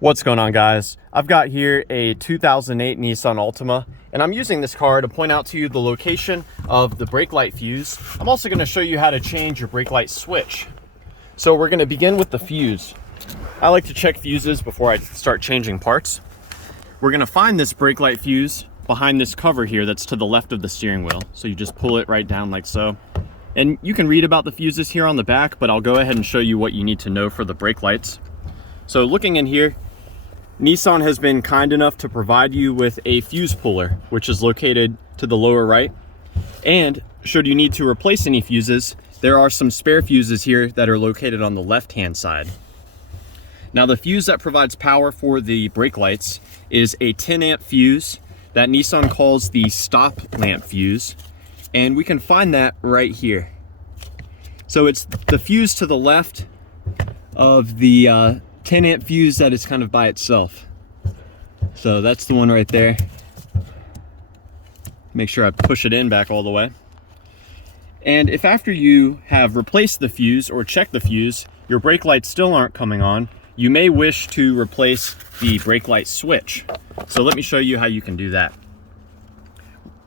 What's going on, guys? I've got here a 2008 Nissan Altima, and I'm using this car to point out to you the location of the brake light fuse. I'm also going to show you how to change your brake light switch. So we're going to begin with the fuse. I like to check fuses before I start changing parts. We're going to find this brake light fuse behind this cover here that's to the left of the steering wheel. So you just pull it right down like so. And you can read about the fuses here on the back, but I'll go ahead and show you what you need to know for the brake lights. So looking in here, Nissan has been kind enough to provide you with a fuse puller, which is located to the lower right. And should you need to replace any fuses, there are some spare fuses here that are located on the left-hand side. Now, the fuse that provides power for the brake lights is a 10 amp fuse that Nissan calls the stop lamp fuse. And we can find that right here. So it's the fuse to the left of the 10 amp fuse that is kind of by itself. So that's the one right there. Make sure I push it in back all the way. And if after you have replaced the fuse or checked the fuse, your brake lights still aren't coming on, you may wish to replace the brake light switch. So let me show you how you can do that.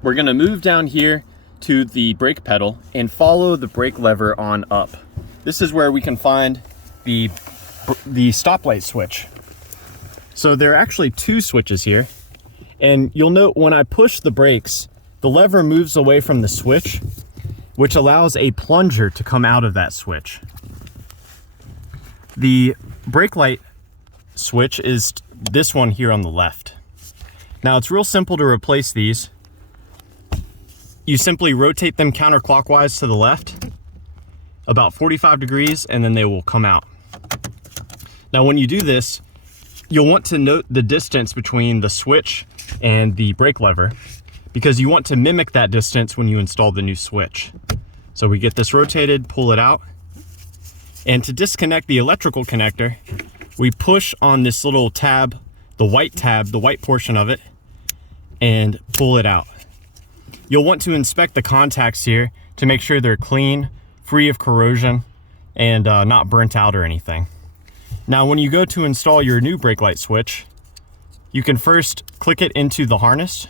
We're going to move down here to the brake pedal and follow the brake lever on up. This is where we can find the stoplight switch. So there are actually two switches here, and you'll note when I push the brakes, the lever moves away from the switch, which allows a plunger to come out of that switch. The brake light switch is this one here on the left. Now, it's real simple to replace these. You simply rotate them counterclockwise to the left about 45 degrees, and then they will come out. Now, when you do this, you'll want to note the distance between the switch and the brake lever, because you want to mimic that distance when you install the new switch. So we get this rotated, pull it out, and to disconnect the electrical connector, we push on this little tab, the white portion of it, and pull it out. You'll want to inspect the contacts here to make sure they're clean, free of corrosion, and not burnt out or anything. Now, when you go to install your new brake light switch, you can first click it into the harness.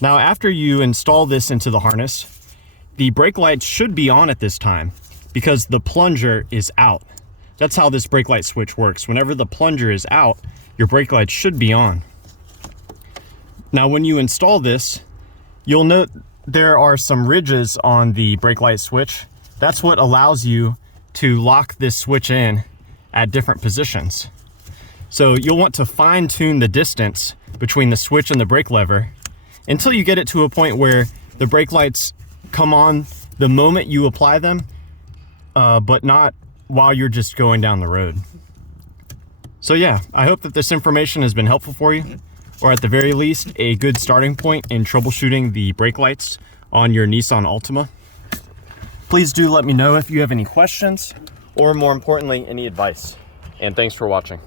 Now, after you install this into the harness, the brake lights should be on at this time because the plunger is out. That's how this brake light switch works. Whenever the plunger is out, your brake lights should be on. Now, when you install this, you'll note there are some ridges on the brake light switch. That's what allows you to lock this switch in at different positions. So you'll want to fine tune the distance between the switch and the brake lever until you get it to a point where the brake lights come on the moment you apply them, but not while you're just going down the road. So yeah, I hope that this information has been helpful for you, or at the very least, a good starting point in troubleshooting the brake lights on your Nissan Altima. Please do let me know if you have any questions, or more importantly, any advice. And thanks for watching.